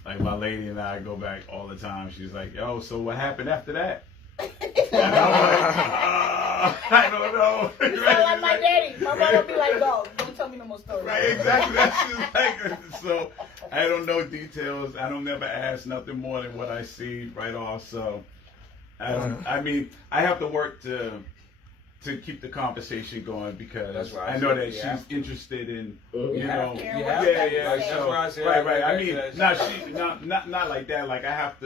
like my lady and I go back all the time. She's like, yo, so what happened after that? And I'm like, I don't know. You sound like my daddy. My mama be like, dog, don't tell me no more stories. Right, exactly. That's just like, so I don't know details. I don't never ask nothing more than what I see right off. So I mean, I have to work to keep the conversation going because That's why I I know said that you she's have to. interested in, You you have know, to. yeah. That's So, why I said right. I mean, that's- not like that. Like I have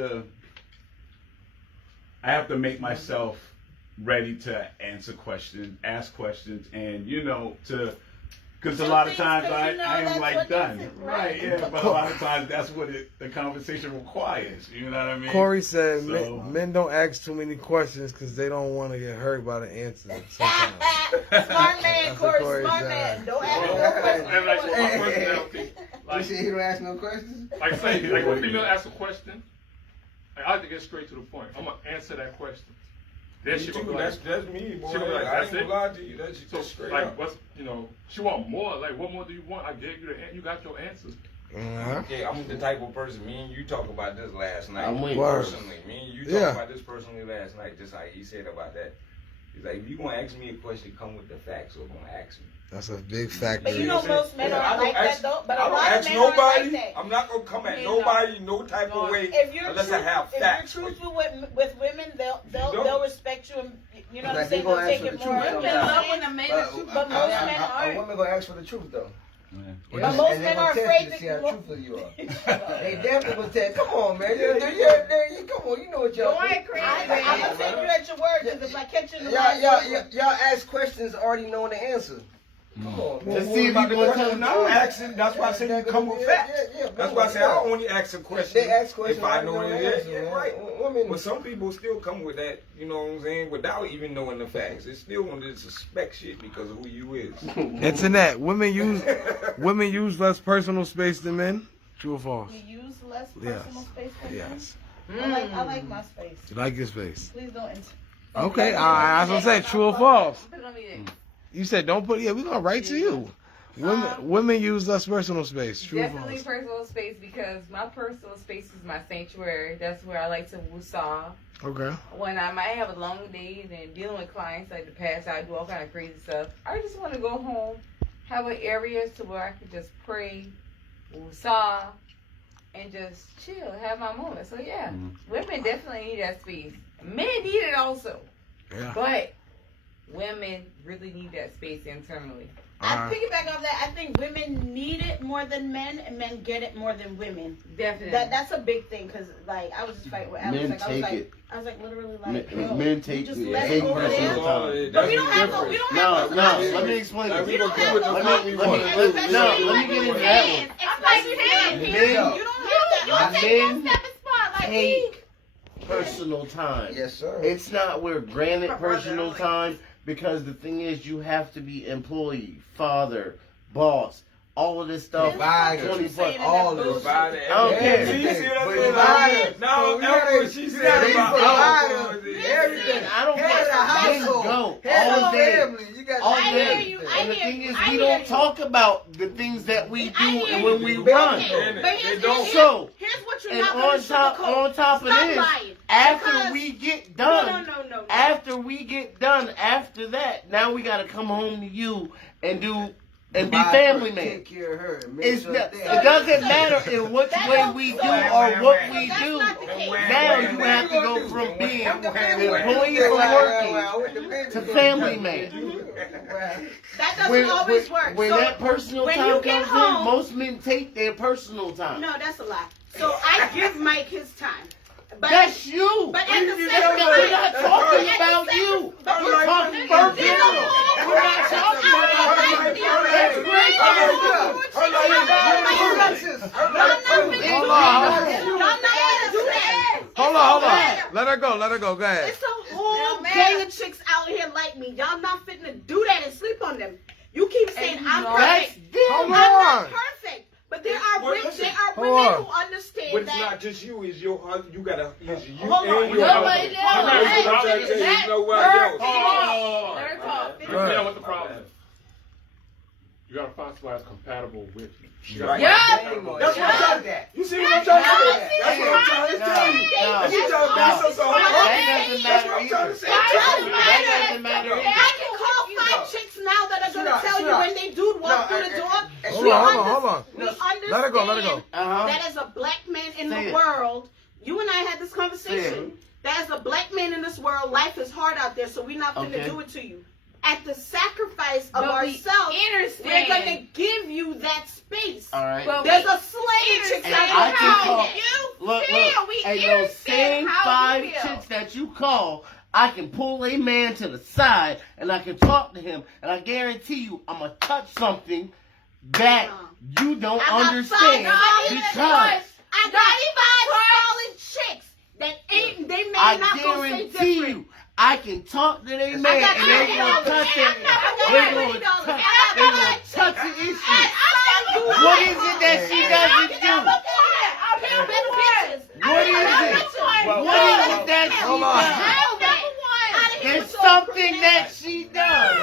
to make myself ready to answer questions, ask questions, and because a Do lot of things times 'cause I you know am that's like what done. makes it Right, right. yeah. But a lot of times that's what the conversation requires. You know what I mean? Corey said So- men don't ask too many questions because they don't want to get hurt by the answer. Sometimes. Smart man, That's what Corey. Corey Smart said. man. Don't ask me no questions. And like, so my personality, like, You say he don't ask no questions? Like say, like when a female asks a question, like, I like to get straight to the point. I'm gonna answer that question. Then she gonna be like, that's me, boy. she gonna be like, I that's ain't it. gonna lie to you. That's So just straight like, up. what's she want more? Like, what more do you want? I gave you you got your answers. Okay, I'm the type of person. Me and you talked about this last night. I'm with you. Personally, me and you talked Yeah. about this personally last night. Just how he said about that. He's like, if you gonna ask me a question, come with the facts. Or gonna ask me. That's a big factor. But you know most men I aren't don't like ask- that though. But I a don't lot of ask men aren't nobody. like that. I'm not gonna come at Men nobody no type of way If you're unless I have if facts. you're for you. truthful with women, they'll respect you and you know what I'm Like, they saying. gonna They'll take ask for it the more. truth Women love when a man is But, truthful. But most men a aren't. woman gonna ask for the truth though. But most And they men gonna are test afraid you to see to how go. truthful you are. They definitely gonna test. Come on, man. Come on, you know what y'all Don't do. act crazy, I'm man. gonna take you at your word because if I catch you in the lie, Y'all ask questions already knowing the answer. Come on, man. Just see if you gonna tell the Now truth. I'm asking. That's why I say you come with facts. That's why I say I only ask a question. They ask questions if I already know knowing it the is. answer, Yeah, man. right. Women, But some people still come with that, you know what I'm saying, without even knowing the facts. They still want to suspect shit because of who you is. Internet. Women use less personal space than men. True or false? you use less Yes. personal space than men. Yes. I like my space. You like your space. Please don't. Okay. That's what I'm saying. True or false? Put it on me then. You said don't put. Yeah, we gonna write to you. Women use less personal space. True or Definitely false? personal space because my personal space is my sanctuary. That's where I like to woosah. Okay. When I might have a long day and dealing with clients like the past, I do all kind of crazy stuff. I just want to go home, have an area to where I can just pray, woosah, and just chill, have my moment. So yeah, women definitely need that space. Men need it also, Yeah. but women really need that space internally. I piggyback off that. I think women need it more than men, and men get it more than women. Definitely. That's a big thing because, like, I was just fighting with Alex. Men Like, take it. I was like, literally, like, Men take just it. let Take it over personal there. time. But we don't have no. We don't have No, no. let me explain Like, it. we You don't gonna do have what no. the fuck we want. Let me get into that one. I'm like, Men You don't have that. Men like take personal time. Yes, sir. It's not we're granted personal time because the thing is you have to be employee, father, boss, all of this stuff. Provider. 24 All this. Provider. I don't care. See, you see what I'm But saying? provider. Now, So you after gotta- what she you said gotta be about provider. Everything. I don't Head of the care. Men household. go Head of all the day. family. You got All I day. hear you. I And the hear thing you. is, I we hear don't you. talk about the things that we do I hear and when you. we Okay. run. But here's So, here's what you're and not going on to top of Stop this, lying. after Because- we get done, No. after we get done, after that, now we gotta come home to you and do and be Provide family her, man. Take care of her. and Make It's sure not, that it doesn't matter in which That way don't- we do so- or what we that's do. not the case. Now you have to go from being an employee from working to family man. That doesn't always work. When So that personal when time you comes get in, home- most men take their personal time. No, that's a lie. So I give Mike his time. But That's you. But at the same We're time, not talking about you. but We're talking about There's a general. whole We're not talking about you. That's great. Hold on. Let her go. Go ahead. It's a whole gang of chicks out here like me. Y'all not fitting to do that and sleep on them. You keep saying I'm That's perfect. them. Hold I'm not on. perfect. But there are Well, women, listen. women Hold who understand But it's that. not just you, it's your husband. You gotta, it's you Hold on. and your Nobody husband. else. That's what I'm trying to tell you, there's nobody else. Let her talk. Go ahead. You know what the problem is? You gotta find somebody that's compatible with you. You Right. gotta Yeah. That's what I'm trying to You see what I'm trying to say? That's what I'm trying to tell you. That's what I'm trying to say. That doesn't That's what matter I'm trying either. to say. That doesn't matter either. I can call 5 chicks now that are gonna tell you when they do walk through the door. Hold on. We understand Let her go. that as a black man in Say the it. world, you and I had this Say conversation. That as a black man in this world, life is hard out there, so we're not going to Okay. do it to you. At the sacrifice of But we ourselves, we're understand. going to give you that space. All right. But There's we a slave chicks And out I here. can how call. you Look, feel. We and those understand same how 5 you feel. chicks that you call, I can pull a man to the side and I can talk to him, and I guarantee you, I'm gonna touch something that you don't I got understand because I got 5 solid chicks that ain't. They may I not go say guarantee different. you, I can talk to their man got and they $20. gonna touch it. I got They gonna $20. touch. I They got gonna touch the issue. Some What is it that she doesn't do? What is it? What is it that she does? There's something that she does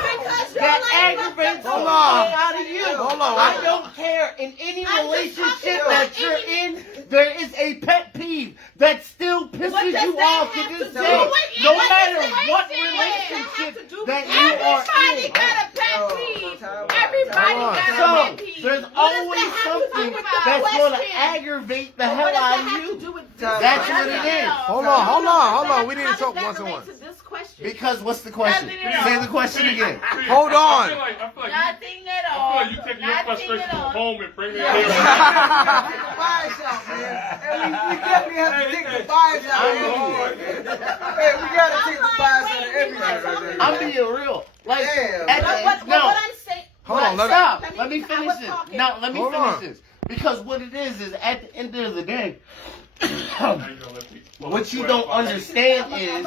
that aggravates the fuck out of you. I don't care. In any relationship that you're in, there is a pet peeve that still pisses you off to this day. No matter what relationship that you are in. Everybody got a pet peeve. Everybody got a pet peeve. There's always something that's going to aggravate the hell out of you. That's what it is. Hold on. We didn't talk once and once. Because what's the question? Say the question again. Hold on. I feel like Nothing at I all. feel like you take your frustration home and bring it here. Fire shot, man. Hey, we definitely have to take the fire shot. Hey, we gotta take the fire shot of everybody. I'm being real. Like, But what I'm saying. Hold on, stop. Let me finish this. No, let me Hold finish on. this. Because what it is at the end of the day, what you don't understand is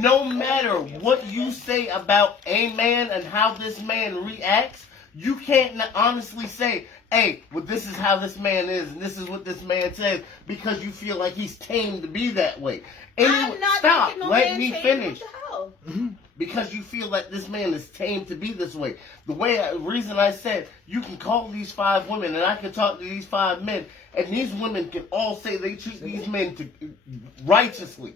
no matter what you say about a man and how this man reacts, you can't honestly say, hey, well, this is how this man is and this is what this man says because you feel like he's tamed to be that way. Anyway, stop. Let me finish. Because you feel like this man is tamed to be this way. The reason I said you can call these 5 women and I can talk to these 5 men and these women can all say they treat these men righteously.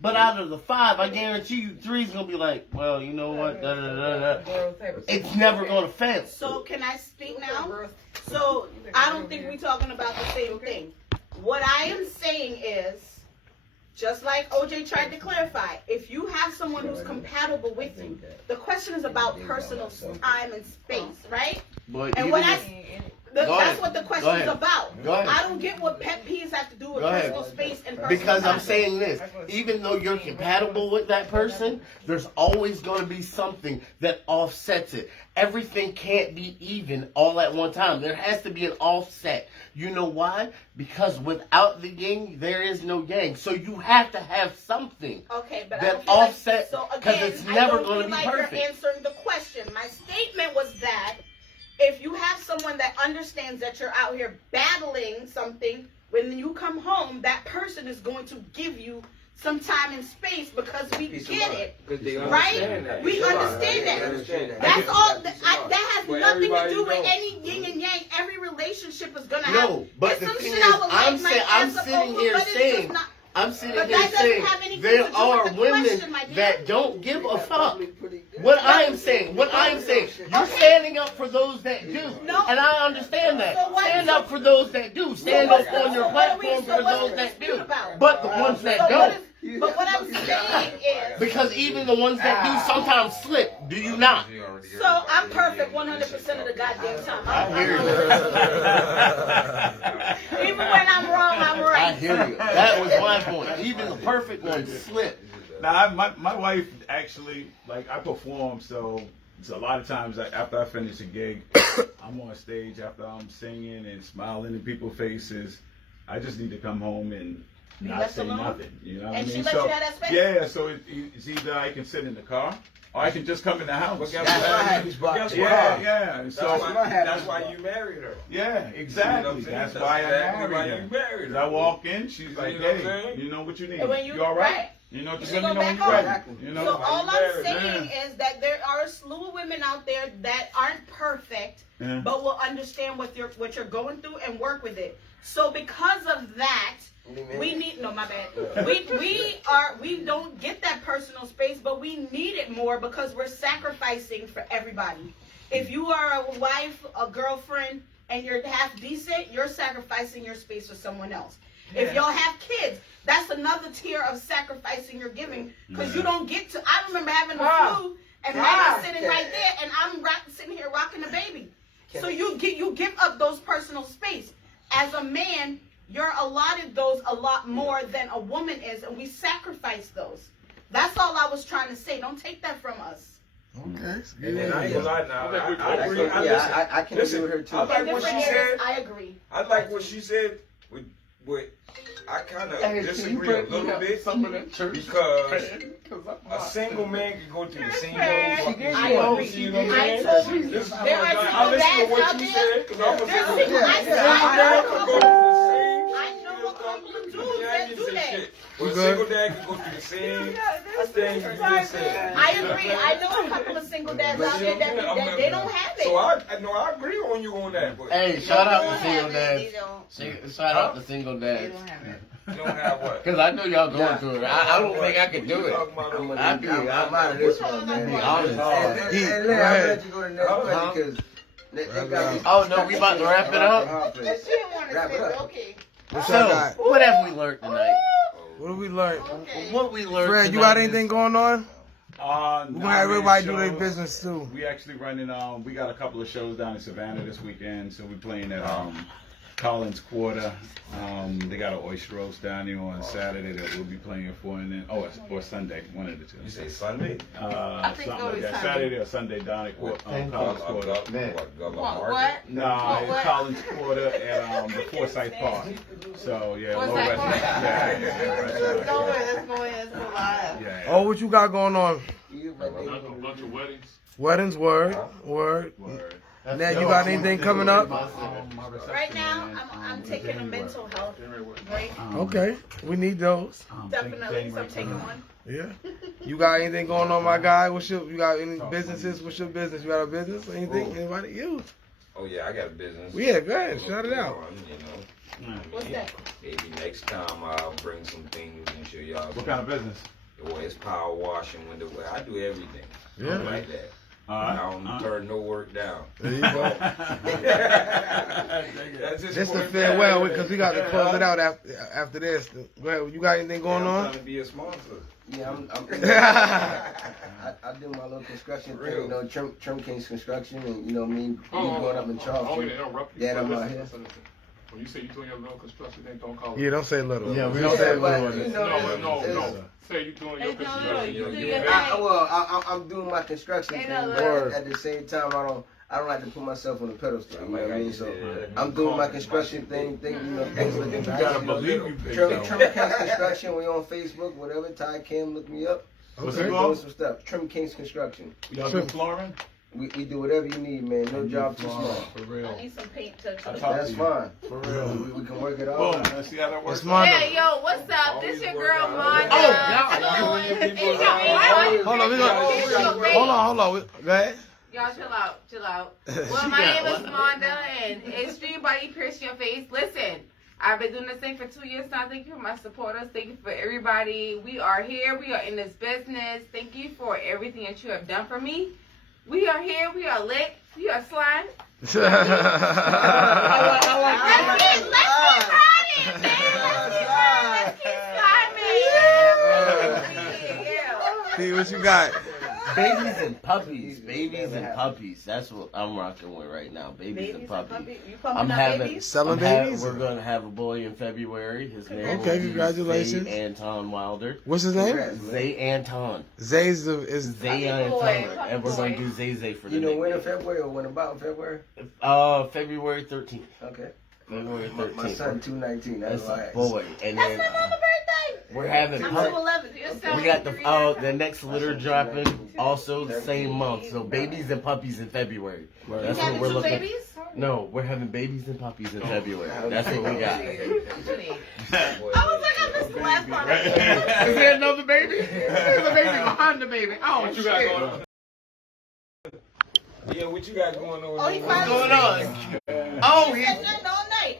But out of the 5, I guarantee you 3's going to be like, well, you know what? Da, da, da, da. It's never going to fail. So can I speak now? So I don't think we're talking about the same thing. What I am saying is, just like OJ tried to clarify, if you have someone who's compatible with you, the question is about personal time and space, right? But And that's what the question is about. Go ahead. I don't get what pet peeves have to do with Go ahead. personal space and personal Because time. I'm saying this, even though you're compatible with that person, there's always going to be something that offsets it. Everything can't be even all at one time. There has to be an offset. You know why? Because without the yin, there is no yang. So you have to have something Okay, but I that don't feel like- offsets, so because again, it's never going to be like perfect. You're answering the question. My statement was that if you have someone that understands that you're out here battling something, when you come home, that person is going to give you some time and space because we get it, right? We understand that. That's all. That has nothing to do with any yin and yang. Every relationship is gonna have. No, but it's the some thing shit is, I would I'm like my saying, I'm ass up sitting over, here but it's just saying, not- I'm sitting But here that doesn't saying have anything to there do with are the women question, my dear. that don't give a fuck. What I'm saying, you're standing up for those that do, No. and I understand that. So what- Stand up for those that do. Stand what's up on your so what are we- platform so for what's those the that dispute do. about? But the ones that So don't, but what I'm saying is, because even the ones that do sometimes slip. Do you not? so I'm perfect 100% of the goddamn time. I hear you. Even when I'm wrong, I'm I right. hear you. That was my point. Even the perfect ones slip. Now, my wife actually, like, I perform, so a lot of times after I finish a gig, I'm on stage after I'm singing and smiling in people's faces. I just need to come home and Be not left say alone? nothing. You know what I And mean? she let So, you have that space? yeah, so it's either I can sit in the car or I can just come in the house. But guess That's what? my happy spot. Guess what? Yeah. So, That's why you married her. yeah, exactly. That's why I married her. You married her. I walk in, she's like, You know what I'm hey, saying? you know what you need? And when you- all right? right. You know, just You let me go know when back you're home. ready. You know? So all I'm married, saying is that there are a slew of women out there that aren't perfect, Yeah. but will understand what you're going through and work with it. So because of that, we need my bad. We don't get that personal space, but we need it more because we're sacrificing for everybody. If you are a wife, a girlfriend, and you're half decent, you're sacrificing your space for someone else. If y'all have kids, that's another tier of sacrificing you're giving because you don't get to. I remember having the flu and Megan's sitting right there, and I'm sitting here rocking the baby. So you give up those personal space. As a man, you're allotted those a lot more than a woman is, and we sacrifice those. That's all I was trying to say. Don't take that from us. Okay. And I ain't gonna lie now. I agree. I can agree with her too. I like what she said. I agree. I like what she said. but I kind of disagree a little bit because a single man can go to the same old fucking store. You know what I'm saying? This is what I listen to what you said because I'm a single man. Single dad can go to the same. I know what come you do that do that. But a single dad can go through the same thing you just said. I agree. I know a couple of single dads out there that they don't have it. So I agree on you on that. But Hey, shout out to single They dads. Shout out to single They dads. don't have it. you don't have what? Because I know y'all going through it. I don't think I could do it. I'm out of this one, man. Be honest. Hey, Larry, I'll let you go to the next question because they got me. Oh, no, we about to wrap it up? She didn't want to Wrap say it it. up. Okay. What So, y'all got? what have we learned tonight? What did we learn? Okay. What we learned Fred, tonight you got is- anything going on? We gonna have everybody do their business too. We actually running. We got a couple of shows down in Savannah this weekend, so we playing at Collins Quarter. They got an oyster roast down there on Saturday that we'll be playing for, and then or Sunday, one of the two. You say Sunday? think Something go like to that. Sunday. Saturday or Sunday down at Collins Quarter. What? No, What? Collins Quarter at the Forsyth Park. So yeah, What's low that restaurant. called? Yeah. Go ahead, let's go ahead, let's go live. Yeah. Oh, what you got going on? A bunch of weddings. Weddings, word. Word. Now, you got anything coming up? Right now, I'm taking a mental health break. Okay, we need those. Definitely, so I'm taking one. Yeah. You got anything going on, my guy? You got any businesses? What's your business? You got a business? Anything? Anybody? You? Oh yeah, I got a business. Yeah, go ahead. Shout it out. You know, What's that? maybe next time I'll bring some things and show y'all. What kind of business? Well, it's power washing, window wear. I do everything. Yeah. Like that. All I right. don't turn no work down. There you go. That's Just a farewell, because we got to close it out after this. Go ahead. You got anything going I'm on? trying to be a sponsor. Yeah, I do my little construction thing, you know, Trim King's Construction, and you know me growing up in I Charleston. want to interrupt you. Yeah, I'm Listen, out here. listen. When you say you doing your little construction thing, don't call it. Yeah, don't say little. Yeah, we Yeah, don't say but, little. you know, No. Say you doing your Hey, no, construction. you do Yeah. your thing. I'm doing my construction Ain't thing, no but word. at the same time, I don't like to put myself on the pedestal. You know what I mean? So Yeah. I'm doing my construction thing, you know, things looking nice. gotta you know, believe you, big Trim dog. King's Construction. We on Facebook, whatever. Ty Cam, look me up. What's We're it doing called? some stuff. Trim King's Construction. Y'all do flooring? We do whatever you need, man. No job too small. For real. I need some paint touch. I talk That's to you. fine. For real. We can work it out. Boom. Let's see how that works. It's Mondo. Hey, yo, what's up? This your girl, Mondo. Oh, y'all- Hold on, we gonna. Hold on. Go ahead. Y'all chill out. Well, my name is Monda, and Extreme Body Pierce Your Face. Listen, I've been doing this thing for 2 years now. Thank you for my supporters. Thank you for everybody. We are here. We are in this business. Thank you for everything that you have done for me. We are here. We are lit. We are slime. Let's get started, man. Let's keep sliding. Yeah. See what you got. Babies and puppies. Babies and puppies. That's what I'm rocking with right now. Babies and puppies. You I'm pumping up having babies? Selling babies? We're gonna have a boy in February. His name Okay, will be congratulations. Zay Anton Wilder. What's his name? Zay Anton. Zay's Zay Anton. boy, And we're boy. gonna do Zay Zay for the You know when in nickname. February or when about in February? February 13th. Okay. February My 13th. son 219. That's That's why. a boy. And That's then my mama's birthday. we're having I'm pup- 211. You're we got the next litter dropping also the same month. So babies and puppies in February. That's what You having we're two looking. babies? No, we're having babies and puppies in February. That's what we got. I was like, I missed the last part. Is there another baby? There's a baby behind the baby. Oh, What you got going on? Yeah, what you got going on? Oh, he What's finally going on? Oh, He said nothing all night.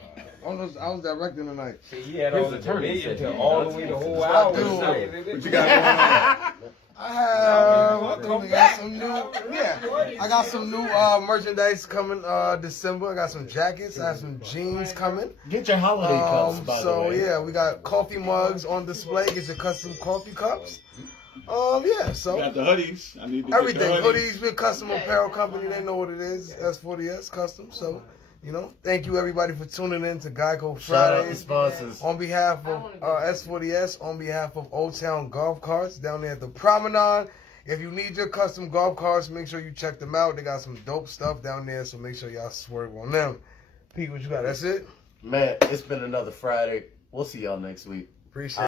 I was directing tonight. He had all the attorney debate said until all the way the whole hour. What you got going on? I got some new. Yeah, I got some new merchandise coming. December. I got some jackets. I have some jeans coming. Get your holiday cups, by the So way. yeah, we got coffee mugs on display. Get your custom coffee cups. Yeah. So We got the hoodies. I need to get everything. the hoodies. Hoodies with Custom Apparel Company. They know what it is. S40S Custom. So, you know, thank you everybody for tuning in to Geico Shout out to Fridays. sponsors. On behalf of S40S, on behalf of Old Town Golf Carts down there at the Promenade. If you need your custom golf carts, make sure you check them out. They got some dope stuff down there, so make sure y'all swerve on them. Pete, what you got? That's it? Man, it's been another Friday. We'll see y'all next week. Appreciate it.